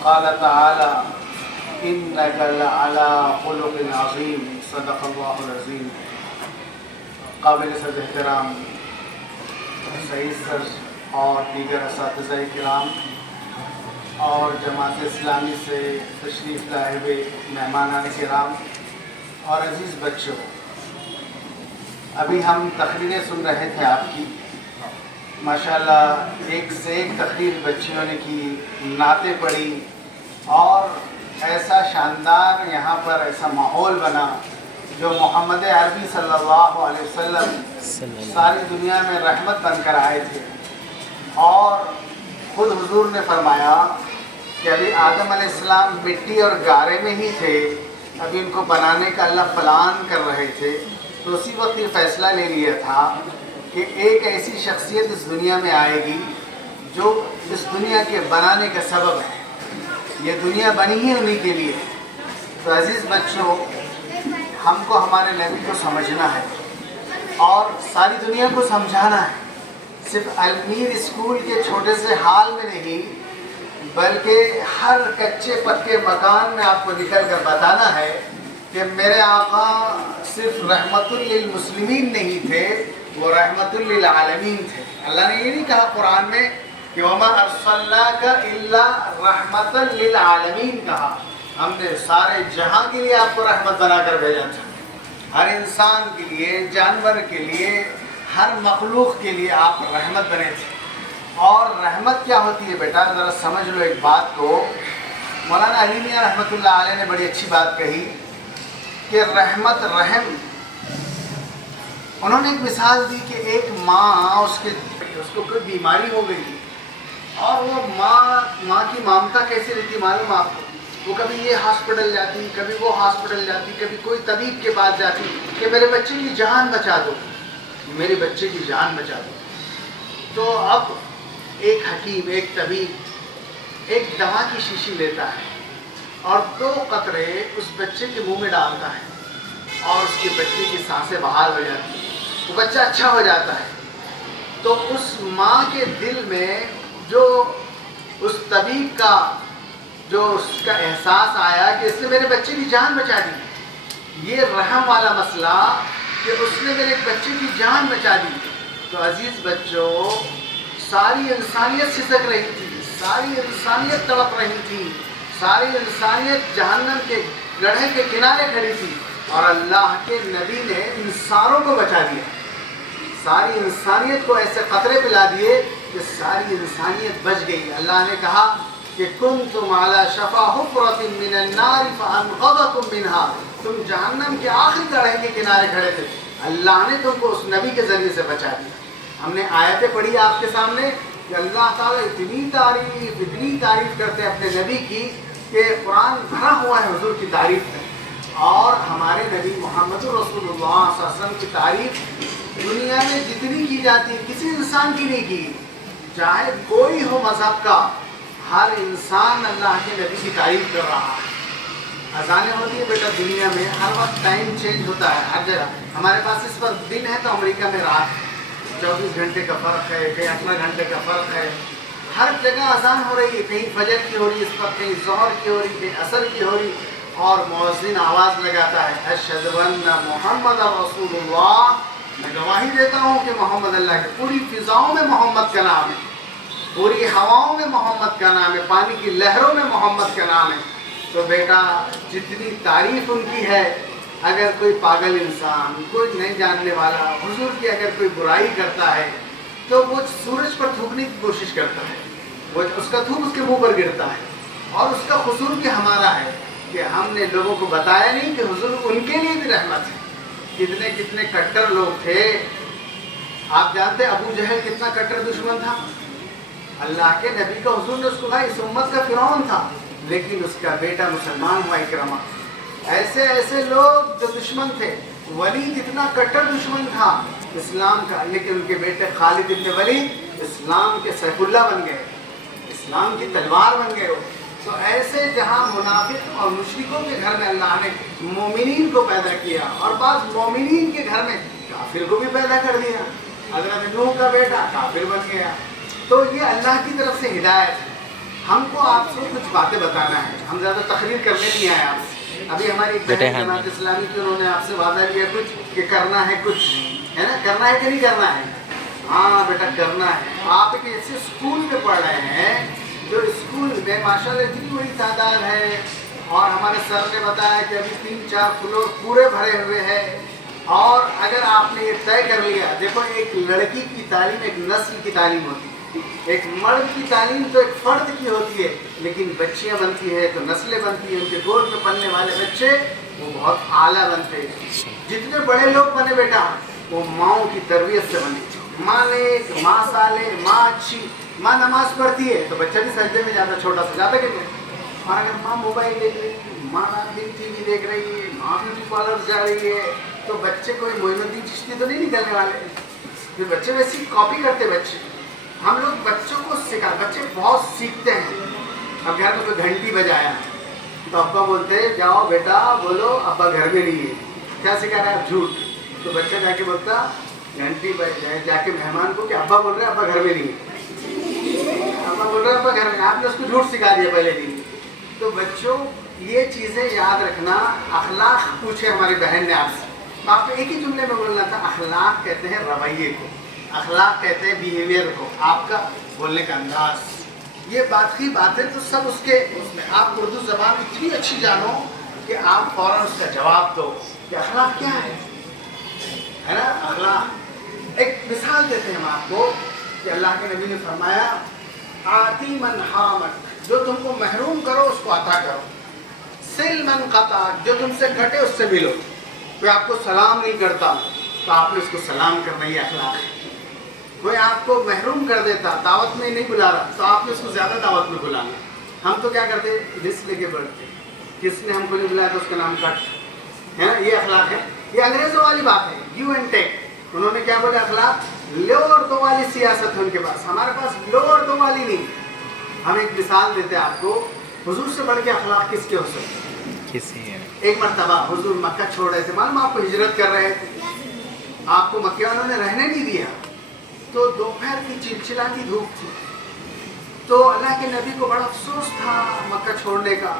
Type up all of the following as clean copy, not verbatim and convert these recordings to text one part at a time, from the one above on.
وقال تعالى إنك لعلى خلق عظيم صدق الله العظيم۔ قابل صد احترام سعید سر اور دیگر اساتذہ کرام اور جماعت اسلامی سے تشریف لائے ہوئے مہمانان کرام اور عزیز بچوں، ابھی ہم تقریریں سن رہے تھے آپ کی۔ ماشاءاللہ ایک سے ایک تقریر بچیوں نے کی، نعتیں پڑھی اور ایسا شاندار یہاں پر ایسا ماحول بنا جو محمد عربی صلی اللہ علیہ وسلم ساری دنیا میں رحمت بن کر آئے تھے۔ اور خود حضور نے فرمایا کہ ابھی آدم علیہ السلام مٹی اور گارے میں ہی تھے، ابھی ان کو بنانے کا اللہ پلان کر رہے تھے، تو اسی وقت یہ فیصلہ لے لیا تھا کہ ایک ایسی شخصیت اس دنیا میں آئے گی جو اس دنیا کے بنانے کا سبب ہے۔ یہ دنیا بنی ہی انہی کے لیے۔ تو عزیز بچوں، ہم کو ہمارے نبی کو سمجھنا ہے اور ساری دنیا کو سمجھانا ہے، صرف المیر اسکول کے چھوٹے سے حال میں نہیں بلکہ ہر کچے پکے مکان میں آپ کو نکل کر بتانا ہے کہ میرے آقا صرف رحمت للمسلمین نہیں تھے، وہ رحمت للعالمین تھے۔ اللہ نے یہ نہیں کہا قرآن میں کہ وما ارسلناک الا رحمت للعالمین کہا، ہم نے سارے جہاں کے لیے آپ کو رحمت بنا کر بھیجا تھا، ہر انسان کے لیے، جانور کے لیے، ہر مخلوق کے لیے آپ رحمت بنے تھے۔ اور رحمت کیا ہوتی ہے بیٹا، ذرا سمجھ لو ایک بات کو۔ مولانا علی میاں رحمۃ اللہ علیہ نے بڑی اچھی بات کہی کہ رحمت رحم، انہوں نے ایک مثال دی کہ ایک ماں اس کو کوئی بیماری ہو گئی اور وہ ماں کی ممتا کیسے رہتی معلوم آپ کو؟ وہ کبھی یہ ہاسپٹل جاتی، کبھی وہ ہاسپٹل جاتی، کبھی کوئی طبیب کے پاس جاتی کہ میرے بچے کی جان بچا دو، میرے بچے کی جان بچا دو۔ تو اب ایک حکیم، ایک طبیب ایک دوا کی شیشی لیتا ہے اور 2 قطرے اس بچے کے منہ میں ڈالتا ہے اور اس کے بچے کی سانسیں بحال ہو جاتی ہیں، وہ بچہ اچھا ہو جاتا ہے۔ تو اس ماں کے دل میں جو اس طبیب کا جو اس کا احساس آیا کہ اس نے میرے بچے کی جان بچا دی، یہ رحم والا مسئلہ کہ اس نے میرے بچے کی جان بچا دی۔ تو عزیز بچوں، ساری انسانیت سسک رہی تھی، ساری انسانیت تڑپ رہی تھی، ساری انسانیت جہنم کے گڑھے کے کنارے کھڑی تھی اور اللہ کے نبی نے ان ساروں کو بچا دیا، ساری انسانیت کو ایسے خطرے پلا دیے کہ ساری انسانیت بچ گئی۔ اللہ نے کہا کہ کنتم علی شفا حفرۃ من النار فانقذکم منها، تم جہنم کے آخری گڑھے کے کنارے کھڑے تھے، اللہ نے تم کو اس نبی کے ذریعے سے بچا دیا۔ ہم نے آیتیں پڑھی آپ کے سامنے کہ اللہ تعالیٰ اتنی تعریف کرتے ہیں اپنے نبی کی کہ قرآن بھرا ہوا ہے حضور کی تعریف میں، اور ہمارے نبی محمد رسول اللہ صلی اللہ علیہ وسلم کی تعریف دنیا میں جتنی کی جاتی ہے کسی انسان کی نہیں کی، چاہے کوئی ہو مذہب کا، ہر انسان اللہ کے نبی کی تعریف کر رہا ہے۔ اذانیں ہوتی ہے بیٹا دنیا میں، ہر وقت ٹائم چینج ہوتا ہے ہر جگہ۔ ہمارے پاس اس وقت دن ہے تو امریکہ میں رات، 24 گھنٹے کا فرق ہے، کہیں 18 گھنٹے کا فرق ہے، ہر جگہ اذان ہو رہی ہے، کہیں فجر کی ہو رہی ہے اس وقت، کہیں ظہر کی ہو رہی، کہیں عصر کی ہو رہی، اور مؤذن آواز لگاتا ہے اشہد ان محمد رسول اللہ، میں گواہی دیتا ہوں کہ محمد اللہ کے، پوری فضاؤں میں محمد کا نام ہے، پوری ہواؤں میں محمد کا نام ہے، پانی کی لہروں میں محمد کا نام ہے۔ تو بیٹا جتنی تعریف ان کی ہے، اگر کوئی پاگل انسان، کوئی نہیں جاننے والا حضور کی اگر کوئی برائی کرتا ہے تو وہ سورج پر تھوکنے کی کوشش کرتا ہے، وہ اس کا تھوک اس کے منہ پر گرتا ہے، اور اس کا قصور بھی ہمارا ہے کہ ہم نے لوگوں کو بتایا نہیں کہ حضور ان کے لیے بھی رحمت ہے۔ کتنے کتنے کٹر لوگ تھے، آپ جانتے ابو جہل کتنا کٹر دشمن تھا، اللہ کے نبی کا حضور نے اس کو کہا اس امت کا فرعون تھا، لیکن اس کا بیٹا مسلمان ہوا اکرمہ۔ ایسے ایسے لوگ جو دشمن تھے، ولید اتنا کٹر دشمن تھا اسلام کا، لیکن ان کے بیٹے خالد ابن ولید اسلام کے سیف اللہ بن گئے، اسلام کی تلوار بن گئے۔ تو ایسے جہاں منافق اور مشرکوں کے گھر میں اللہ نے مومنین کو پیدا کیا، اور بعض مومنین کے گھر میں کافر کو بھی پیدا کر دیا، حضرت نوح کا بیٹا کافر بن گیا۔ تو یہ اللہ کی طرف سے ہدایت ہے، ہم کو آپ سے کچھ باتیں بتانا ہے، ہم زیادہ تقریر کرنے نہیں آئے آپ سے. ابھی ہماری جماعت اسلامی کی انہوں نے آپ سے وعدہ کیا کچھ کہ کرنا ہے، کچھ ہے نا، کرنا ہے کہ نہیں کرنا ہے؟ ہاں بیٹا کرنا ہے. آپ ایک ایسے اسکول میں پڑھ رہے ہیں جو اسکول میں ماشاء اللہ اتنی بڑی تعداد ہے، اور ہمارے سر نے بتایا کہ ابھی 3-4 فلور پورے بھرے ہوئے ہیں. اور اگر آپ نے یہ طے کر لیا، دیکھو ایک لڑکی کی تعلیم ایک نسل کی تعلیم ہوتی ہے، ایک مرد کی تعلیم تو ایک فرد کی ہوتی ہے، لیکن بچیاں بنتی ہے تو نسلیں بنتی ہیں. ان کے گود میں پلنے والے بچے وہ بہت اعلیٰ بنتے ہیں. جتنے بڑے لوگ بنے بیٹا وہ ماؤں کی تربیت سے بنے. ماں نیک، ماں صالح، ماں اچھی، ماں نماز پڑھتی ہے تو بچہ بھی سجدے میں جاتا، چھوٹا سا جاتا کتنے. اور اگر ماں موبائل دیکھ رہی ہے، ماں ٹی وی دیکھ رہی ہے، ماں بیوٹی پارلر جا رہی ہے، تو بچے کوئی معین الدین چشتی تو نہیں نکلنے والے. پھر بچے ویسی کاپی کرتے. بچے ہم لوگ بچوں کو سکھا، بچے بہت سیکھتے ہیں. اب گھر میں کوئی گھنٹی بجایا تو ابا بولتے جاؤ بیٹا بولو ابا گھر میں نہیں ہے. کیا سکھا رہا ہے؟ جھوٹ. تو بچہ جا کے بولتا گھنٹی بجائے جا کے مہمان کو کہ ابا بول رہے ابا گھر میں نہیں ہے، ابا بول رہے ابا گھر میں. آپ نے اس کو جھوٹ سکھا دیا پہلے دن. تو بچوں یہ چیزیں یاد رکھنا. اخلاق پوچھے ہماری بہن نے آپ سے، تو آپ کو ایک ہی جملے میں بولنا تھا. اخلاق کہتے ہیں رویے کو، اخلاق کہتے ہیں بیہیویئر کو، آپ کا بولنے کا انداز. یہ باقی باتیں تو سب اس میں آپ اردو زبان اتنی اچھی جانو کہ آپ فوراً اس کا جواب دو کہ اخلاق کیا ہے نا. اخلاق ایک مثال دیتے ہیں ہم آپ کو کہ اللہ کے نبی نے فرمایا آتی من حرمک، جو تم کو محروم کرو اس کو عطا کرو. سل من قطع، جو تم سے کٹے اس سے ملو. کوئی آپ کو سلام نہیں کرتا تو آپ نے اس کو سلام کرنا، یہ اخلاق ہے. کوئی آپ کو محروم کر دیتا، دعوت میں نہیں بلا رہا تو آپ نے اس کو زیادہ دعوت میں بلانا. ہم تو کیا کرتے لسٹ لے کے بڑھتے، کس نے ہم کو نہیں بلایا تو اس کا نام کٹ ہے نا. یہ اخلاق ہے. یہ انگریزوں والی بات ہے، گیو اینڈ ٹیک. انہوں نے کیا بولا؟ اخلاق لو اور دو والی سیاست ہے ان کے پاس. ہمارے پاس لو اور دو والی نہیں. ہم ایک مثال دیتے ہیں آپ کو، حضور سے بڑھ کے اخلاق کس کے ہو سکتے؟ کسی ہے. ایک مرتبہ حضور مکہ چھوڑ رہے تھے، معلوم آپ کو ہجرت کر رہے تھے، آپ کو مکے والوں نے رہنے نہیں دیا. تو دوپہر کی چلچلاتی دھوپ تھی، تو اللہ کے نبی کو بڑا افسوس تھا مکہ چھوڑنے کا،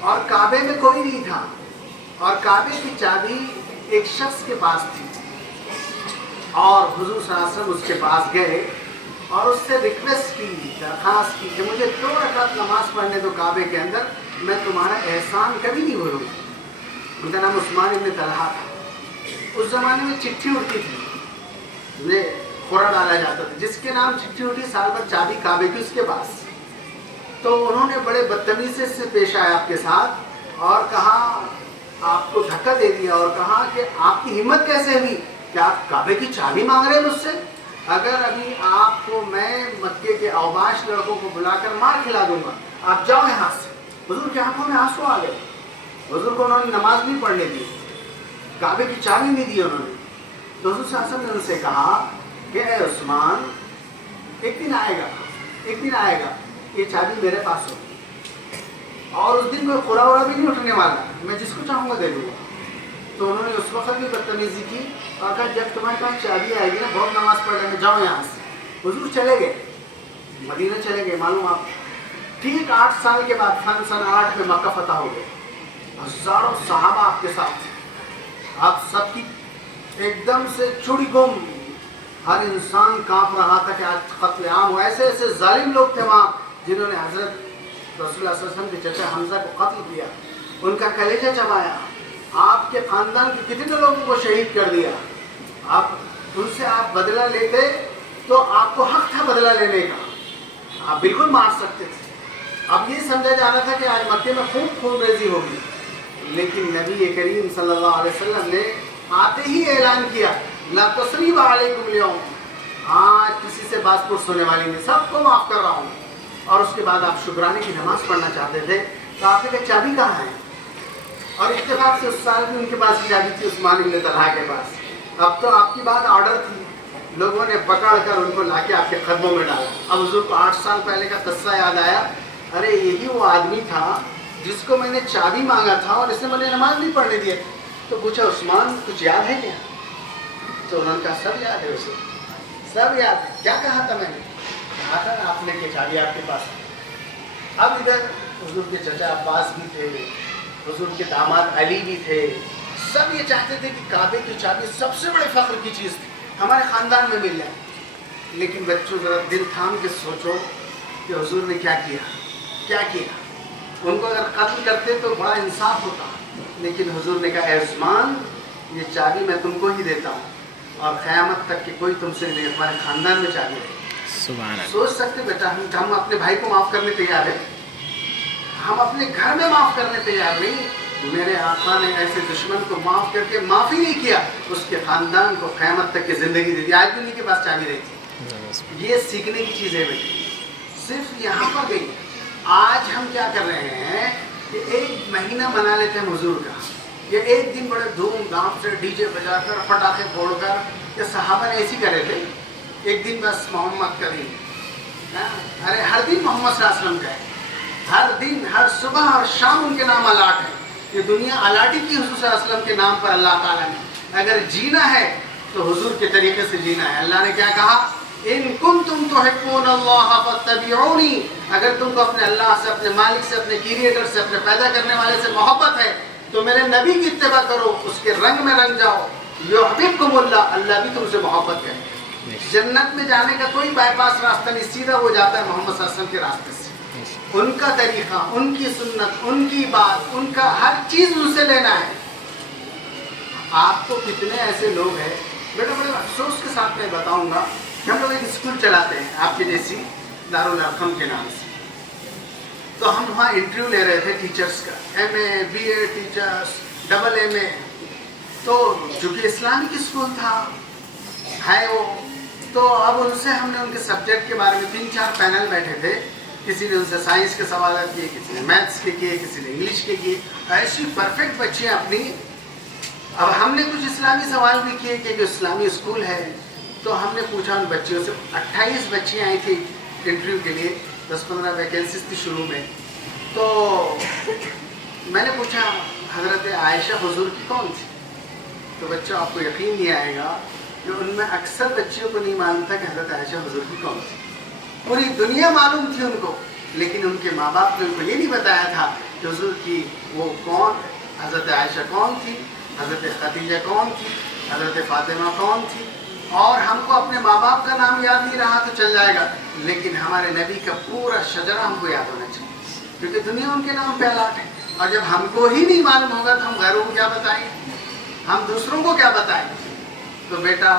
اور کعبے میں کوئی نہیں تھا، اور کعبے کی چابی ایک شخص کے پاس تھی. اور حضور صلی اللہ علیہ وسلم اس کے پاس گئے اور اس سے ریکویسٹ کی، درخواست کی کہ مجھے 2 رکعت نماز پڑھنے دو کعبے کے اندر، میں تمہارا احسان کبھی نہیں بھولوں گا. ان کا نام عثمان ابن طلحہ تھا. اس زمانے میں چٹھی اڑتی تھی، خورا ڈالا جاتا تھا، جس کے نام چٹھی اٹھی سال بھر چابی کعبے کی اس کے پاس. تو انہوں نے بڑے بدتمیزی سے پیش آیا آپ کے ساتھ اور کہا، آپ کو دھکا دے دیا اور کہا کہ آپ کی ہمت کیسے ہوئی کہ آپ کعبے کی چابی مانگ رہے ہیں مجھ سے؟ اگر ابھی آپ کو میں مکے کے اوباش لڑکوں کو بلا کر مار کھلا دوں گا، آپ جاؤ یہاں سے. حضور کی آنکھوں میں آنسو آ گئے. حضور کو انہوں نے نماز نہیں پڑھنے دی، کعبے کی چابی نہیں دی انہوں نے. تو حضور صلی اللہ علیہ وسلم نے ان سے کہا کہ اے عثمان، ایک دن آئے گا، ایک دن آئے گا یہ چابی میرے پاس ہوگی، اور اس دن کوئی خورا وورا بھی نہیں اٹھنے والا، میں جس کو چاہوں گا دے دوں گا. تو انہوں نے اس وقت بھی بدتمیزی کی اور کہا جب تمہارے پاس چابی آئے گی نا، بہت نماز پڑھ رہے ہیں، جاؤ یہاں سے. حضور چلے گئے، مدینہ چلے گئے. معلوم آپ ٹھیک 8 سال کے بعد سن 8 میں مکہ فتح ہو گئے. ہزاروں صحابہ آپ کے ساتھ تھے. آپ سب کی ایک دم سے چڑی گم، ہر انسان کانپ رہا تھا کہ آج قتل عام ہو. ایسے ایسے ظالم لوگ تھے وہاں جنہوں نے حضرت رسول اللہ صلی اللہ علیہ وسلم کے چچا حمزہ کو قتل کیا، ان کا کلیجہ چبایا، آپ کے خاندان کے کتنے لوگوں کو شہید کر دیا. آپ ان سے آپ بدلہ لیتے تو آپ کو حق تھا بدلہ لینے کا، آپ بالکل مار سکتے تھے. اب یہ سمجھا جا رہا تھا کہ آج مکے میں خوب خون ریزی ہوگی، لیکن نبی کریم صلی اللہ علیہ وسلم نے آتے ہی اعلان کیا لا تثریب علیکم اليوم، آج کسی سے بات پرس ہونے والی نہیں، سب کو معاف کر رہا ہوں. اور اس کے بعد آپ شکرانے کی نماز پڑھنا چاہتے تھے تو آپ نے کہا چابی کہاں ہے؟ اور اتفاق سے اس سال بھی ان کے پاس چابی تھی، عثمان ابن طلحہ کے پاس. اب تو آپ کی بات آرڈر تھی، لوگوں نے پکڑ کر ان کو لا کے آپ کے قدموں میں ڈالا. اب حضور کو 8 سال پہلے کا قصہ یاد آیا، ارے یہی وہ آدمی تھا جس کو میں نے چابی مانگا تھا اور اس نے مجھے نماز نہیں پڑھنے دی. تو پوچھا عثمان کچھ یاد ہے کیا؟ تو انہوں نے کہا سب یاد ہے، اسے سب یاد ہے. کیا کہا تھا میں نے؟ کہا تھا نا آپ نے کہ چابی آپ کے پاس. اب ادھر حضور کے چچا عباس بھی تھے, حضور کے داماد علی بھی تھے, سب یہ چاہتے تھے کہ کعبے کی چابی سب سے بڑے فخر کی چیز تھی ہمارے خاندان میں مل جائے. لیکن بچوں ذرا دل تھام کے سوچو کہ حضور نے کیا کیا, کیا کیا. ان کو اگر قتل کرتے تو بڑا انصاف ہوتا, لیکن حضور نے کہا اے عثمان یہ چابی میں تم کو ہی دیتا ہوں, اور قیامت تک کہ کوئی تم سے نہیں, ہمارے خاندان میں چابی رہے. سبحان اللہ. سوچ سکتے بیٹا ہم اپنے بھائی کو معاف کرنے تیار ہیں, ہم اپنے گھر میں معاف کرنے تیار نہیں. میرے آقا نے ایسے دشمن کو معاف کر کے معافی نہیں کیا, اس کے خاندان کو قیامت تک کی زندگی دے دی. آج بھی ان کے پاس چابی رہی تھی. یہ سیکھنے کی چیز ہے بیٹی, صرف یہاں پر گئی. آج ہم کیا کر رہے ہیں کہ ایک مہینہ منا لیتے ہیں حضور کا, یہ ایک دن بڑے دھوم دھام سے ڈی جے بجا کر پٹاخے پھوڑ کر, یہ صحابہ نے ایسی کرے تھے. ایک دن بس محمد کا دن, ارے ہر دن محمد صلی اللہ علیہ وسلم کا ہے, ہر دن ہر صبح اور شام ان کے نام الاٹ ہے. یہ دنیا الاٹی کی حضور صلی اللہ علیہ وسلم کے نام پر اللہ تعالیٰ نے. اگر جینا ہے تو حضور کے طریقے سے جینا ہے. اللہ نے کیا کہا, ان کنتم تحبون اللہ فاتبعونی, اگر تم کو اپنے اللہ سے, اپنے مالک سے, اپنے کریٹر سے, اپنے پیدا کرنے والے سے محبت ہے تو میرے نبی کی اتباع کرو, اس کے رنگ میں رنگ جاؤ. یحببکم اللہ, اللہ بھی تم سے محبت کرے. جنت میں جانے کا کوئی بائی پاس راستہ نہیں, سیدھا وہ جاتا ہے محمد صلی اللہ علیہ وسلم کے راستے سے. ان کا طریقہ, ان کی سنت, ان کی بات, ان کا ہر چیز ان سے لینا ہے. آپ کو کتنے ایسے لوگ ہیں بیٹا, بڑے افسوس کے ساتھ میں بتاؤں گا کہ ہم لوگ ایک اسکول چلاتے ہیں آپ کے جیسی, دارالارقم کے نام سے. تو ہم وہاں انٹرویو لے رہے تھے ٹیچرس کا, M A B A teachers, double M A. تو چونکہ اسلامک اسکول تھا ہے وہ, تو اب ان سے ہم نے ان کے سبجیکٹ کے بارے میں 3-4 پینل بیٹھے تھے. کسی نے ان سے سائنس کے سوالات کیے, کسی نے میتھس کے کیے, کسی نے انگلش کے کیے. ایسی پرفیکٹ بچے اپنی. اب ہم نے کچھ اسلامی سوال بھی کیے کہ جو اسلامی اسکول ہے, تو ہم نے پوچھا ان بچیوں سے. 28 بچیاں آئی تھی انٹرویو کے لیے, 10-15 ویکینسیز تھی شروع میں. تو میں نے پوچھا حضرت عائشہ حضور کی کون تھی, تو بچوں آپ کو یقین نہیں آئے گا کہ ان میں اکثر بچیوں کو نہیں معلوم تھا کہ حضرت عائشہ حضور کی کون تھی. پوری دنیا معلوم تھی ان کو, لیکن ان کے ماں باپ نے ان کو یہ نہیں بتایا تھا کہ حضور کی وہ کون, حضرت عائشہ کون تھی, حضرت خدیجہ کون تھی, حضرت فاطمہ کون تھی. اور ہم کو اپنے ماں باپ کا نام یاد نہیں رہا تو چل جائے گا, لیکن ہمارے نبی کا پورا شجرہ ہم کو یاد ہونا چاہیے, کیونکہ دنیا ان کے نام پہ الاٹ ہے. اور جب ہم کو ہی نہیں معلوم ہوگا تو ہم غیروں کو کیا بتائیں, ہم دوسروں کو کیا بتائیں. تو بیٹا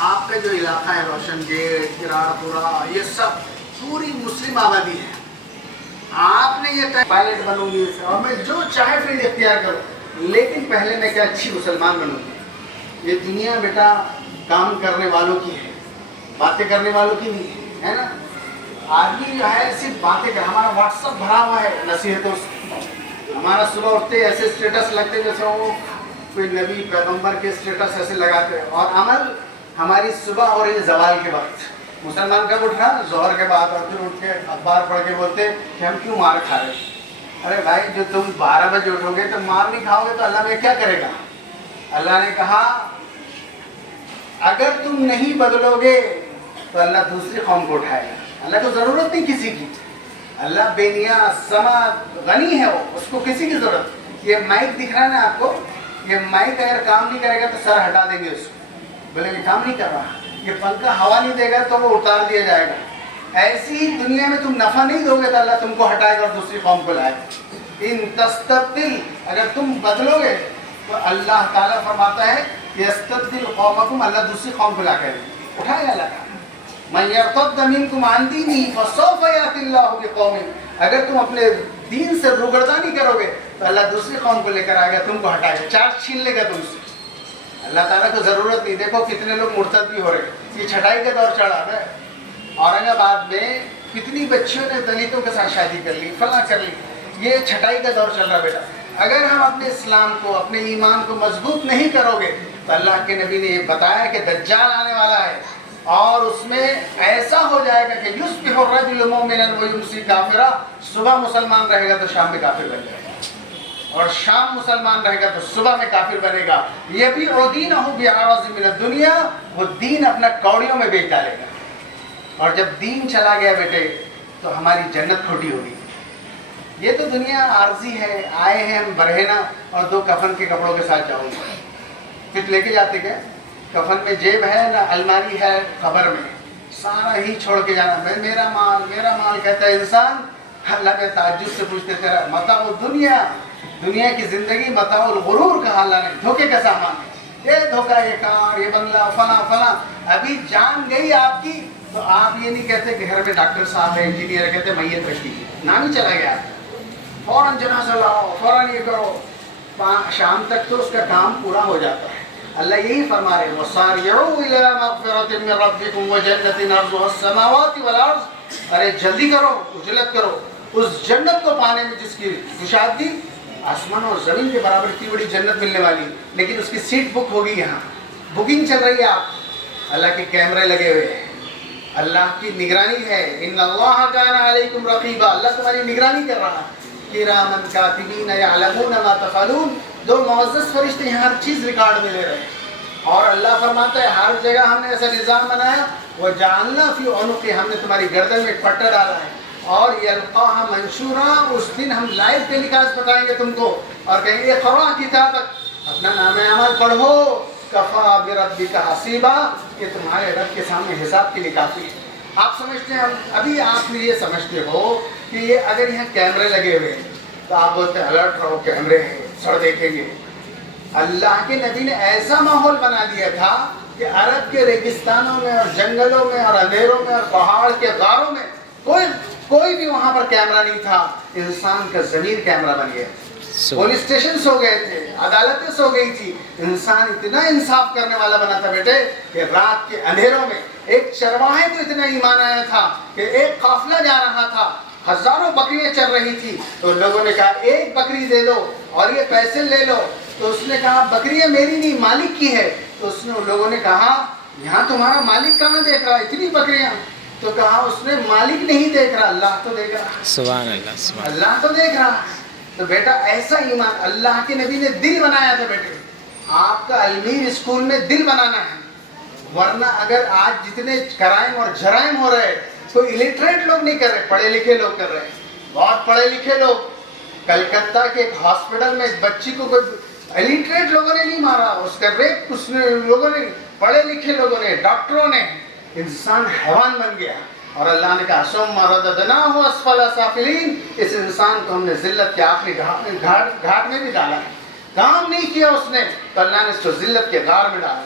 آپ کا جو علاقہ ہے, روشن گیٹ, کراڑ پورا, یہ سب پوری مسلم آبادی ہے. آپ نے یہ پائلٹ بنوں گی اور میں جو چاہے فیلڈ اختیار کروں, لیکن پہلے میں کیا اچھی مسلمان بنوں گی. یہ دنیا بیٹا کام کرنے والوں کی ہے, باتیں کرنے والوں کی نہیں ہے نا. آدمی جو ہے صرف باتیں کر, ہمارا واٹس ایپ بھرا ہوا ہے نصیحتوں سے. ہمارا صبح اٹھتے ایسے اسٹیٹس لگتے جیسے وہ کوئی نبی پیغمبر کے اسٹیٹس ایسے لگاتے ہیں. اور عمل ہماری صبح اور یہ زوال کے وقت. مسلمان کب اٹھا, ظہر کے بعد, اور پھر اٹھ کے اخبار پڑھ کے بولتے کہ ہم کیوں مار کھا رہے. ارے بھائی جو تم 12 بجے اٹھو گے تو مار نہیں کھاؤ گے تو اللہ میں کیا کرے گا. اللہ نے کہا اگر تم نہیں بدلو گے تو اللہ دوسری قوم کو اٹھائے گا. اللہ کو ضرورت نہیں کسی کی, اللہ بے نیاز سماعت غنی ہے, وہ اس کو کسی کی ضرورت. یہ مائک دکھ رہا ہے نا آپ کو, یہ مائک اگر کام نہیں کرے گا تو سر ہٹا دیں گے اس کو, بولے یہ کام نہیں کر رہا. یہ پنکھا ہوا نہیں دے گا تو وہ اتار دیا جائے گا. ایسی ہی دنیا میں تم نفع نہیں دو گے تو اللہ تم کو ہٹائے گا اور دوسری قوم کو لائے گا. ان تستبدل, اگر تم بدلو گے تو اللہ تعالیٰ فرماتا ہے یستبدل قومکم, اللہ دوسری قوم کو لا کر اٹھائے گا. اللہ من یرتد منکم عن دینہ فسوف یأتی اللہ بقوم, اگر تم اپنے دین سے روگردانی کرو گے تو اللہ دوسری قوم کو لے کر آئے گا, تم کو ہٹائے گا, چارج چھین لے گا تم سے. اللہ تعالیٰ کو ضرورت نہیں. دیکھو کتنے لوگ مرتد بھی ہو رہے, یہ چھٹائی کا دور چڑھا ہے. اورنگ آباد میں کتنی بچیوں نے دلتوں کے ساتھ شادی کر لی, فلاں کر لی. یہ چھٹائی کا دور چل رہا بیٹا. اگر ہم اپنے اسلام کو, اپنے ایمان کو مضبوط نہیں کرو گے تو اللہ کے نبی نے یہ بتایا کہ دجال آنے والا ہے, اور اس میں ایسا ہو جائے گا کہ یصبح الرجل مؤمنا ویمسی کافرا, صبح مسلمان رہے گا تو شام میں کافر بن جائے گا, اور شام مسلمان رہے گا تو صبح میں کافر بنے گا. یہ بھی دینہ بعرض من الدنیا, وہ دین اپنا کوڑیوں میں بیچ ڈالے گا. اور جب دین چلا گیا بیٹے تو ہماری جنت کھوٹی ہوگی. یہ تو دنیا عارضی ہے, آئے ہیں ہم برہنہ اور 2 کفن کے کپڑوں کے ساتھ جاؤ گے. پھر لے کے جاتے کیا؟ کفن میں جیب ہے نہ الماری ہے قبر میں, سارا ہی چھوڑ کے جانا. میرا مال کہتا ہے انسان. اللہ کے تعجب سے پوچھتے تیرا متاع الدنیا, دنیا کی زندگی متاع الغرور کہا اللہ نے, دھوکے کا سامان ہے. یہ دھوکہ, یہ کار, یہ بنگلہ, فلاں. ابھی جان گئی آپ کی تو آپ یہ نہیں کہتے کہ گھر میں ڈاکٹر صاحب ہے, انجینئر, کہتے میت رکھ دیجیے. نام ہی چلا گیا, فوراً جنازہ لاؤ, فوراً یہ کرو. شام تک تو اس کا کام پورا ہو جاتا ہے. اللہ یہی فرما رہے ہیں وَسَارِعُوا إِلَىٰ مَغْفِرَةٍ مِّن رَّبِّكُمْ وَجَنَّةٍ عَرْضُهَا السَّمَاوَاتُ وَالْأَرْضُ. ارے جلدی کرو, عجلت کرو اس جنت کو پانے میں جس کی کشادگی آسمان اور زمین کے برابر کی بڑی جنت ملنے والی. لیکن اس کی سیٹ بک ہوگی, یہاں بکنگ چل رہی ہے. آپ اللہ کے کیمرے لگے ہوئے ہیں, اللہ کی نگرانی ہے. ان اللہ کان علیکم رقیبا, اللہ تمہاری نگرانی کر رہا ہے. کرامن کاتبین یعلمون ما تفعلون, 2 معزز فرشتے ہیں ہر چیز ریکارڈ میں لے رہے ہیں. اور اللہ فرماتا ہے ہر جگہ ہم نے ایسا نظام بنایا, وجعلنا فی عنق, ہم نے تمہاری گردن میں ایک پٹا ڈالا ہے. اور یلقاها منشورا, اس دن ہم لائیو ٹیلی کاسٹ بتائیں گے تم کو اور کہیں گے اقرا کتابک, اپنا نام عمل پڑھو, کفا بربک حسیبا, کہ تمہارے رب کے سامنے حساب کے لیے کافی ہے. آپ سمجھتے ہیں, ابھی آپ یہ سمجھتے ہو کہ یہ اگر یہاں کیمرے لگے ہوئے ہیں تو آپ بولتے ہیں الرٹ رہو, کیمرے ہیں, سڑ دیکھیں گے. اللہ کے نبی نے ایسا ماحول بنا دیا تھا کہ عرب کے ریگستانوں میں اور جنگلوں میں اور اندھیروں میں اور پہاڑ کے غاروں میں کوئی بھی وہاں پر کیمرہ نہیں تھا. انسان کا ضمیر کیمرہ بن گیا. پولیس اسٹیشن سو گئے تھے, عدالتیں سو گئی تھی. انسان اتنا انصاف کرنے والا بنا تھا بیٹے کہ رات کے اندھیروں میں ایک چرواہے کو اتنا ایمان آیا تھا کہ ایک قافلہ جا رہا تھا, ہزاروں بکریاں چل رہی تھی, تو لوگوں نے کہا ایک بکری دے دو اور یہ پیسے لے لو. تو اس نے کہا بکریاں میری نہیں, مالک کی ہے. تو اس نے لوگوں نے کہا یہاں تمہارا مالک کہاں دیکھ رہا, اتنی بکریاں. تو کہا اس نے مالک نہیں دیکھ رہا, اللہ تو دیکھ رہا. سبحان اللہ, سبحان اللہ تو دیکھ رہا. تو بیٹا ایسا ایمان اللہ کے نبی نے دل بنایا تھا. بیٹے آپ کا المیر اسکول میں دل بنانا ہے, ورنہ اگر آج جتنے کرائم اور جرائم ہو رہے کوئی الٹریٹ لوگ نہیں کر رہے, پڑھے لکھے لوگ کر رہے ہیں, بہت پڑھے لکھے لوگ. کلکتہ کے ایک ہاسپٹل میں ایک بچی کو کوئی الٹریٹ لوگوں نے نہیں مارا, اس کا ریپ اس نے لوگوں نے, پڑھے لکھے لوگوں نے, ڈاکٹروں نے. انسان حیوان بن گیا. اور اللہ نے کہا ثم رددناہ اسفل سافلین, اس انسان کو ہم نے ذلت کے آخری گھاٹ میں بھی ڈالا ہے. کام نہیں کیا اس نے تو اللہ نے اس کو ذلت کے غار میں ڈالا.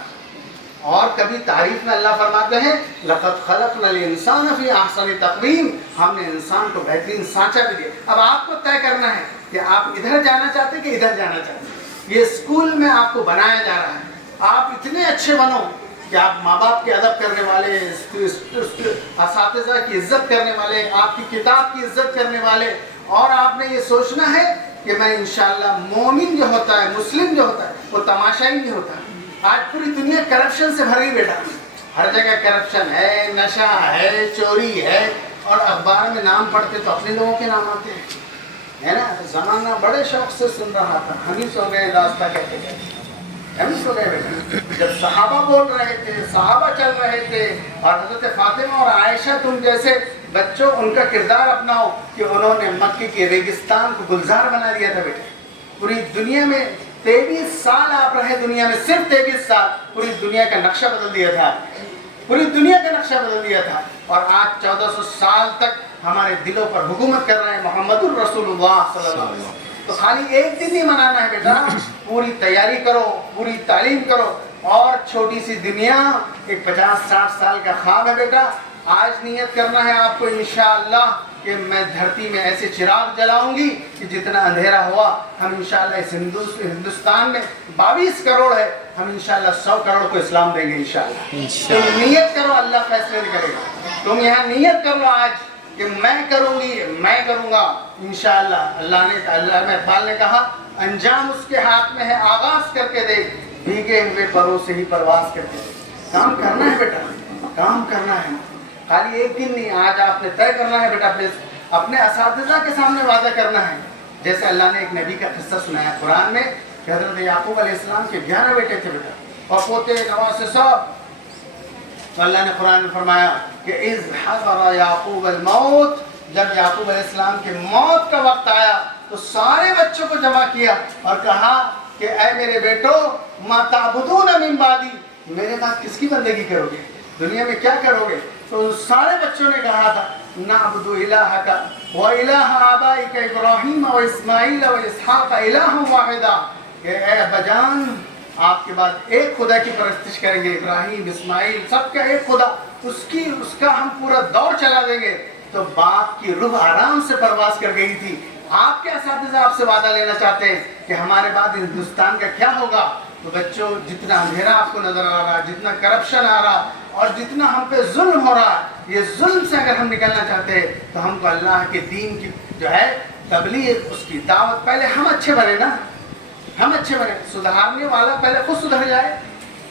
اور کبھی تعریف میں اللہ فرماتے ہیں لقد خلقنا الانسان فی احسن تقویم, ہم نے انسان کو بہترین سانچہ بھی دیا. اب آپ کو طے کرنا ہے کہ آپ ادھر جانا چاہتے ہیں کہ ادھر جانا چاہتے ہیں. یہ اسکول میں آپ کو بنایا جا رہا ہے, آپ اتنے اچھے بنو کہ آپ ماں باپ کے ادب کرنے والے, اساتذہ کی عزت کرنے والے, آپ کی کتاب کی عزت کرنے والے. اور آپ نے یہ سوچنا ہے کہ میں انشاءاللہ مومن جو ہوتا ہے, مسلم جو ہوتا ہے, وہ تماشا ہی نہیں ہوتا. آج پوری دنیا کرپشن سے بھر گئی بیٹا, ہر جگہ کرپشن ہے, نشہ ہے, چوری ہے. اور اخبار میں نام پڑھتے تو اپنے لوگوں کے نام آتے ہیں, ہے نا. زمانہ بڑے شوق سے سن رہا تھا, ہم ہی سو گئے راستہ کہتے کہتے, ہم ہی سو گئے بیٹا. جب صحابہ بول رہے تھے, صحابہ چل رہے تھے, اور حضرت فاطمہ اور عائشہ تم جیسے بچوں ان کا کردار اپناؤ کہ انہوں نے مکے کے ریگستان کو گلزار بنا دیا تھا بیٹے. پوری دنیا میں 23 سال آپ رہے, دنیا میں صرف 23 سال, پوری دنیا کا نقشہ بدل دیا تھا, پوری دنیا کا نقشہ بدل دیا تھا. اور آج 1400 سال تک ہمارے دلوں پر حکومت کر رہے ہیں محمد الرسول اللہ صلی اللہ علیہ وسلم. تو خالی ایک دن نہیں منانا ہے بیٹا, پوری تیاری کرو, پوری تعلیم کرو. اور چھوٹی سی دنیا ایک 50-60 سال کا خواب ہے بیٹا. آج نیت کرنا ہے آپ کو انشاءاللہ کہ میں دھرتی میں ایسے چراغ جلاؤں گی کہ جتنا اندھیرا ہوا ہم انشاءاللہ اس ہندوستان میں 22 کروڑ ہے, ہم انشاءاللہ 100 کروڑ کو اسلام دیں گے انشاءاللہ. تم نیت کرو, اللہ فیصلے نہیں کرے گا. تم یہاں نیت کر لو آج کہ میں کروں گی, میں کروں گا انشاءاللہ. اللہ اقبال نے کہا انجام اس کے ہاتھ میں ہے, آغاز کر کے دیکھ, بھیگے ہوئے پروں سے ہی پرواز کرتے دیکھ. کام کرنا ہے بیٹا, کام کرنا ہے, خالی ایک دن نہیں. آج آپ نے طے کرنا ہے بیٹا, اپنے اساتذہ کے سامنے وعدہ کرنا ہے. جیسے اللہ نے ایک نبی کا قصہ سنایا قرآن میں کہ حضرت یعقوب علیہ السلام کے 11 بیٹے تھے بیٹا, اور پوتے نواسے سب. تو اللہ نے قرآن میں فرمایا کہ اذ حضر یعقوب الموت جب یعقوب علیہ السلام کے موت کا وقت آیا تو سارے بچوں کو جمع کیا اور کہا کہ اے میرے بیٹو ما تعبدون من بعدی، میرے بعد کس کی بندگی کرو گے، دنیا میں کیا کرو گے؟ تو سارے بچوں نے کہا تھا نعبد الہک و الہ آبائک ابراہیم و اسماعیل و اسحاق الہ واحدا، کہ اے ابا جان آپ کے بعد ایک خدا کی پرستش کریں گے، ابراہیم اسماعیل سب کا ایک خدا، اس کا ہم پورا دور چلا دیں گے۔ تو باپ کی روح آرام سے پرواز کر گئی تھی۔ آپ کے اساتذہ آپ سے وعدہ لینا چاہتے ہیں کہ ہمارے بعد ہندوستان کا کیا ہوگا؟ تو بچوں، جتنا اندھیرا آپ کو نظر آ رہا، جتنا کرپشن آ رہا اور جتنا ہم پہ ظلم ہو رہا، یہ ظلم سے اگر ہم نکلنا چاہتے ہیں تو ہم کو اللہ کے دین کی جو ہے تبلیغ، اس کی دعوت، پہلے ہم اچھے بنے نا، ہم اچھے بنے۔ سدھارنے والا پہلے خود سدھر جائے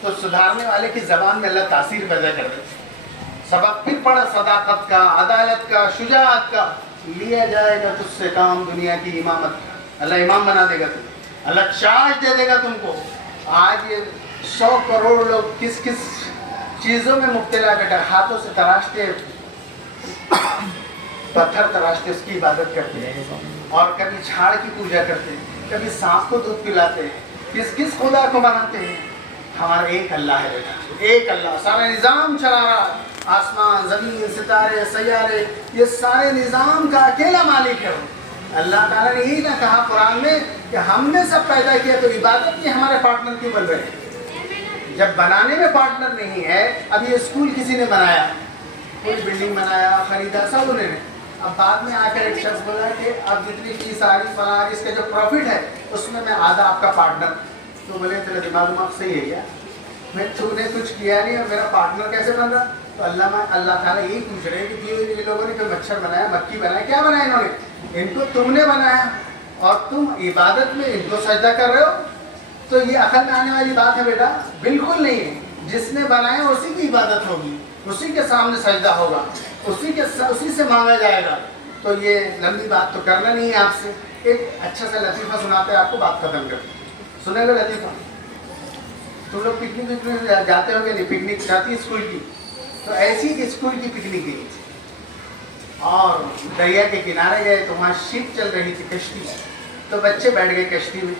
تو سدھارنے والے کی زبان میں اللہ تاثیر پیدا کر دے۔ سبق پھر پڑھا صداقت کا، عدالت کا، شجاعت کا، لیا جائے گا تجھ سے کام دنیا کی امامت کا، اللہ امام بنا دے گا تمہیں، اللہ چارج دے دے گا تم کو۔ آج یہ 100 کروڑ لوگ کس کس چیزوں میں مبتلا ہے بیٹا، ہاتھوں سے تراشتے، پتھر تراشتے اس کی عبادت کرتے ہیں، اور کبھی جھاڑ کی پوجا کرتے ہیں، کبھی سانپ کو دودھ پلاتے ہیں، کس خدا کو بناتے ہیں؟ ہمارا ایک اللہ ہے بیٹا، ایک اللہ سارا نظام چلا رہا، آسمان، زمین، ستارے، سیارے، یہ سارے نظام کا اکیلا مالک ہے۔ اللہ تعالیٰ نے یہی نہ کہا قرآن میں کہ ہم نے سب پیدا کیا تو عبادت کی ہمارے پارٹنر کیوں بن رہے ہیں؟ جب بنانے میں پارٹنر نہیں ہے، اب یہ اسکول کسی نے بنایا، کوئی بلڈنگ بنایا، خریدا، سب انہوں نے، اب بعد میں آ کر ایک شخص بولا کہ اب جتنی فیس آ رہی فلاں، اس کا جو پروفٹ ہے اس میں آدھا آپ کا پارٹنر۔ تو بولے تیرا دماغ صحیح ہے کیا؟ تو نے کچھ کیا نہیں اور میرا پارٹنر کیسے بن رہا؟ تو اللہ تعالیٰ یہی پوچھ رہے ہیں کہ یہ لوگوں نے کوئی مچھر بنایا، مکھی بنایا، کیا بنایا انہوں نے؟ ان کو تم نے بنایا اور تم عبادت میں ان کو سجدہ کر رہے ہو؟ تو یہ عقل میں آنے والی بات ہے بیٹا؟ بالکل نہیں ہے۔ جس نے بنایا اسی کی عبادت ہوگی، اسی کے سامنے سجدہ ہوگا، اسی سے مانگا جائے گا۔ تو یہ لمبی بات تو کرنا نہیں ہے آپ سے، ایک اچھا سا لطیفہ سناتے ہیں آپ کو، بات ختم کرتے ہیں۔ سنے گا لطیفہ؟ تم لوگ پکنک جاتے ہو گے نہیں؟ پکنک جاتی اسکول کی، تو ایسی اسکول کی پکنک گئی تھی اور دریا کے کنارے گئے تو وہاں شپ چل رہی تھی، کشتی، تو بچے بیٹھ گئے کشتی میں،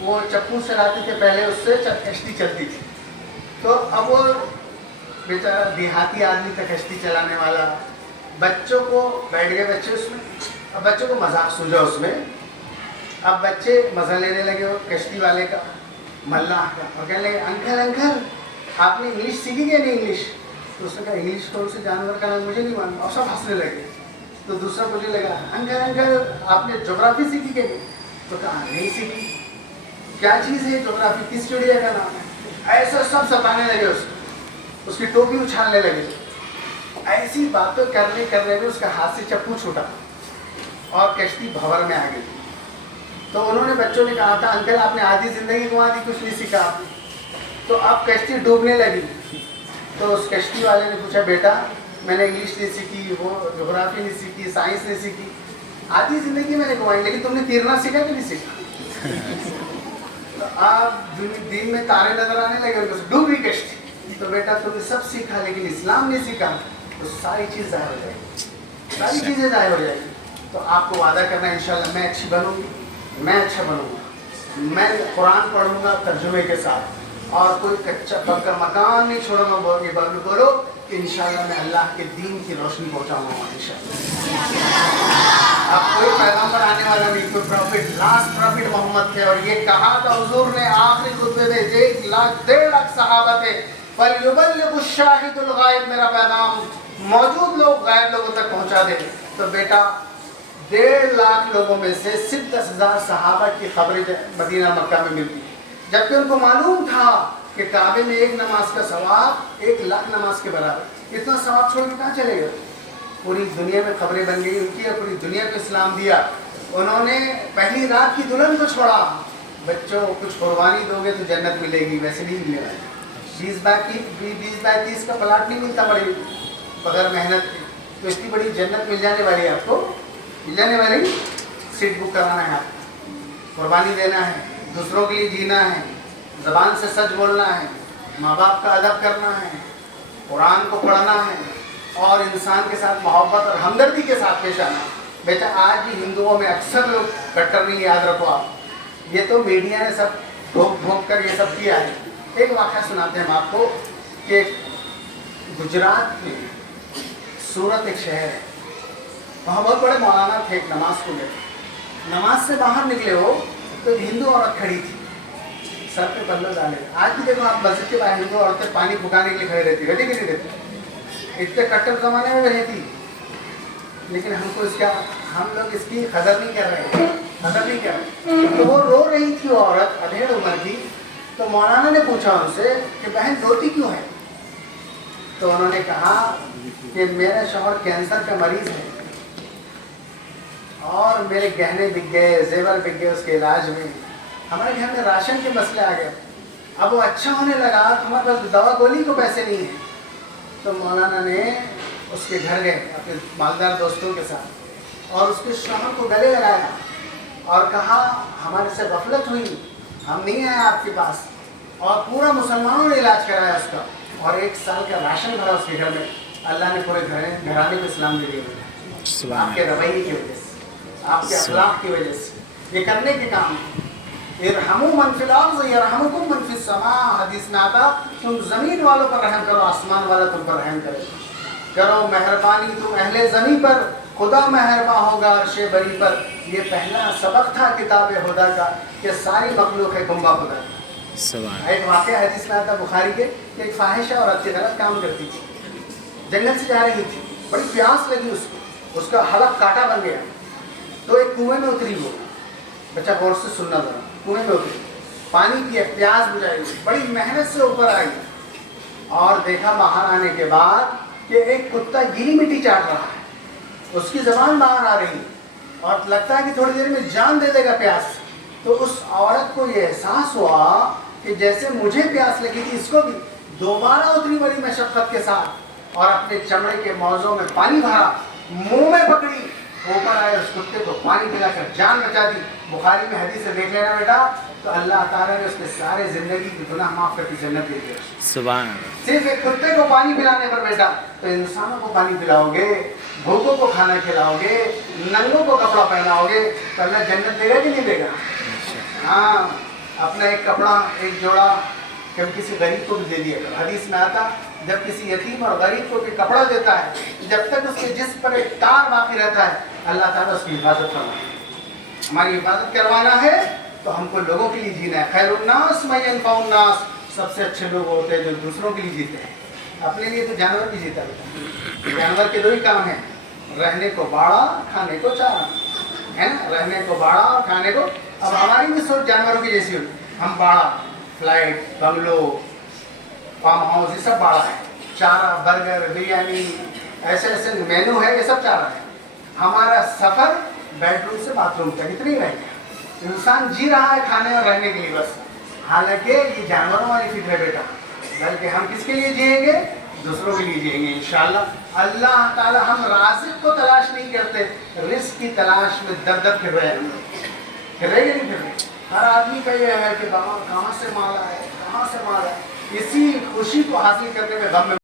وہ چپو چلاتے تھے پہلے، اس سے کشتی چلتی تھی، تو اب وہ بیچارہ دیہاتی آدمی تھا کشتی چلانے والا، بچوں کو بیٹھ گئے بچے اس میں، اب بچوں کو مذاق سوجا اس میں، اب بچے مزہ لینے لگے وہ کشتی والے کا، ملاح کا، اور کہنے لگے انکل انکل آپ نے انگلش سیکھی گیا نہیں انگلش؟ تو اس نے کہا انگلش کون سے جانور کا نام مجھے نہیں معلوم، اور سب ہنسنے لگے۔ تو دوسرا پوچھنے لگا انکل انکل آپ نے جغرافی سیکھی گیا نہیں؟ تو کہا نہیں سیکھی۔ کیا چیز ہے جغرافی، کس چڑیا کا نام ہے؟ ایسے سب ستانے لگے اس کی ٹوپی اچھالنے لگے، ایسی باتیں کرنے میں اس کا ہاتھ سے چپو چھوٹا اور کشتی بھور میں آ گئی۔ تو انہوں نے بچوں نے کہا تھا انکل آپ نے آدھی زندگی گنوا دی، کچھ نہیں سیکھا آپ نے۔ تو اب کشتی ڈوبنے لگی، تو اس کشتی والے نے پوچھا بیٹا میں نے انگلش نہیں سیکھی، وہ جغرافی نہیں سیکھی، سائنس نہیں سیکھی، آدھی زندگی میں نے گنوائی، لیکن تم نے تیرنا سیکھا کہ نہیں سیکھا؟ تو آپ دن میں تارے نظر آنے لگے، ان کو ڈوب گئی کشتی۔ تو بیٹا تم نے سب سیکھا لیکن اسلام نہیں سیکھا، تو ساری چیز ظاہر ہو جائے گی، ساری چیزیں ظاہر ہو جائے گی۔ تو آپ کو وعدہ کرنا ہے انشاءاللہ میں اچھی بنوں گی، میں اچھا بنوں گا، میں قرآن پڑھوں گا ترجمے کے ساتھ، اور کوئی کچا پکا مکان نہیں چھوڑوں گا، یہ بات بولو کہ انشاءاللہ میں اللہ کے دین کی روشنی پہنچاؤں گا انشاءاللہ۔ اب کوئی پیغمبر آنے والا نہیں، کوئی پروفٹ، لاسٹ پروفٹ محمد تھے، اور یہ کہا تھا حضور نے آخری خطبے میں 1.5 لاکھ صحابہ تھے، فَلْيُبَلِّغُ الشَّاهِدُ الْغَائِبُ، میرا پیغام موجود لوگ غائب لوگوں تک پہنچا دے۔ تو بیٹا 1.5 لاکھ لوگوں میں سے صرف 10,000 صحابہ کی خبریں مدینہ مکہ میں ملتی، جبکہ ان کو معلوم تھا کہ کعبے میں ایک نماز کا ثواب 1 لاکھ نماز کے برابر، اتنا ثواب چھوڑ کے کہاں چلے گئے؟ پوری دنیا میں خبریں بن گئی ان کی، اور پوری دنیا کو اسلام دیا۔ انہوں نے پہلی رات کی دلہن کو چھوڑا، بچوں کچھ قربانی دو گے تو جنت ملے گی، ویسے نہیں ملنے والی، 20 بائی 30 کا پلاٹ نہیں ملتا بڑی بغیر محنت کے، تو اتنی بڑی جنت مل جانے والی ہے آپ کو، مل جانے والی، سیٹ بک کرانا ہے آپ کو، قربانی دینا ہے، دوسروں کے لیے جینا ہے، زبان سے سچ بولنا ہے، ماں باپ کا ادب کرنا ہے، قرآن کو پڑھنا ہے، اور انسان کے ساتھ محبت اور ہمدردی کے ساتھ پیش آنا. بیٹا آج بھی ہندوؤں میں اکثر لوگ کٹر نہیں، یاد رکھو آپ، یہ تو میڈیا نے سب بھوک بھوک کر یہ سب کیا ہے. ایک واقعہ سناتے ہیں ہم آپ کو کہ گجرات میں سورت ایک شہر ہے، وہاں بہت بڑے مولانا تھے، ایک نماز کو گئے. نماز سے باہر نکلے ہو تو ایک ہندو عورت کھڑی تھی، سر پہ پلو ڈالے. آج بھی دیکھو آپ مسجد کے باہر ہندو عورتیں پانی پھکانے کے لیے کھڑی رہتی، رہتی کہ نہیں رہتی؟ اتنے کٹر زمانے میں رہتی، لیکن ہم لوگ اس کی قدر نہیں کر رہے. تو وہ رو رہی تھی، وہ عورت ادھیڑ عمر کی. تو مولانا نے پوچھا ان سے کہ بہن روتی کیوں ہے؟ تو انہوں نے کہا کہ میرا شوہر کینسر کا مریض ہے اور میرے گہنے بک گئے، زیور بک گئے اس کے علاج میں. ہمارے گھر میں راشن کے مسئلے آ گئے، اب وہ اچھا ہونے لگا تو ہمارے پاس دوا گولی کو پیسے نہیں ہیں. تو مولانا نے اس کے گھر گئے اپنے مالدار دوستوں کے ساتھ اور اس کے شوہر کو گلے لگایا اور کہا ہمارے سے غفلت ہوئی، ہم نہیں آئے آپ کے پاس. اور پورا مسلمانوں نے علاج کرایا اس کا اور 1 سال کا راشن بھرا اس کے گھر میں. اللہ نے پورے گھرانے کو اسلام دے دیا، آپ کے رویے کی وجہ سے، آپ کے اخلاق کی وجہ سے. یہ کرنے کے کام ہے. ارحموا من فی الارض یرحمکم من فی السماء. حدیث میں آتا تم زمین والوں پر رحم کرو، آسمان والا تم پر رحم کرو مہربانی تم اہل زمین پر، خدا مہرباں ہوگا عرش بری پر. یہ پہلا سبق تھا کتاب خدا کا کہ ساری مخلوق ہے کنبہ خدا کا. ایک واقعہ حدیث میں آتا بخاری کے کہ ایک فاحشہ عورت تھی، غلط کام کرتی تھی، جنگل سے جا رہی تھی، بڑی پیاس لگی اس کو، اس کا حلق کانٹا بن گیا. تو ایک کنویں میں اتری، وہ بچہ غور سے سننا ذرا، کنویں میں اتری، پانی پیا، پیاس بجھائی، بڑی محنت سے اوپر آئی اور دیکھا باہر آنے کے بعد کہ ایک کتا گیلی مٹی چاٹ رہا ہے، اس کی زبان باہر آ رہی اور لگتا ہے کہ تھوڑی دیر میں جان دے دے گا پیاس. تو اس عورت کو یہ احساس ہوا کہ جیسے مجھے پیاس لگی تھی اس کو بھی. دوبارہ اتری بڑی مشقت کے ساتھ اور اپنے چمڑے کے موزوں میں پانی بھرا، منہ میں پکڑی، اوپر آئے اس کتے کو پانی پلا کر جان بچا دی. بخاری میں حدیث سے دیکھ لینا بیٹا. تو اللہ تعالیٰ نے اس کے سارے زندگی کی گناہ معاف کر کے جنت دے دیا. سبحان اللہ. صرف ایک کتے کو پانی پلانے پر بیٹا. تو انسانوں کو پانی پلاؤ گے، بھوکوں کو کھانا کھلاؤ گے، ننگوں کو کپڑا پہناؤ گے تو اللہ جنت دے گا کہ نہیں دے گا؟ ہاں، اپنا ایک کپڑا، ایک جوڑا کبھی کسی غریب کو بھی دے دیا کرو. حدیث میں آتا جب کسی یتیم اور غریب کو بھی کپڑا دیتا ہے، جب تک اس کے جسم پر ایک تار باقی رہتا ہے اللہ تعالیٰ اس کی حفاظت کروانا ہے. ہماری حفاظت کروانا ہے تو ہم کو لوگوں کے لیے جینا ہے. خیر الناس من ينفع الناس. سب سے اچھے لوگ ہوتے ہیں جو دوسروں کے لیے جیتے ہیں. اپنے لیے تو جانور بھی جیتا ہے. جانور کے 2 ہی کام ہیں، رہنے کو باڑا، کھانے کو چارہ، ہے نا؟ رہنے کو باڑا اور کھانے کو. اب ہماری بھی سوچ جانوروں کی جیسی ہوتی. ہم باڑا، فلائٹ، بنگلو، فارم ہاؤس، یہ سب باڑا ہے. چارہ، برگر، بریانی، ایسے ایسے مینو ہے، یہ سب چارہ ہے. ہمارا سفر بیڈ روم سے باتھ روم تک اتنی رہ گیا. انسان جی رہا ہے کھانے اور رہنے کے لیے بس. حالانکہ یہ جانوروں والی فکر ہے بیٹا، بلکہ ہم کس کے لیے جئیں گے؟ دوسروں کے لیے جئیں گے انشاءاللہ. اللہ تعالی ہم رازق کو تلاش نہیں کرتے، رزق کی تلاش میں در در پھر رہے ہیں. پھر رہے نہیں پھر رہے. ہر آدمی کا یہ ہے کہ کہاں سے مال آئے، کہاں سے مال آئے. اسی خوشی کو حاصل کرنے میں غم میں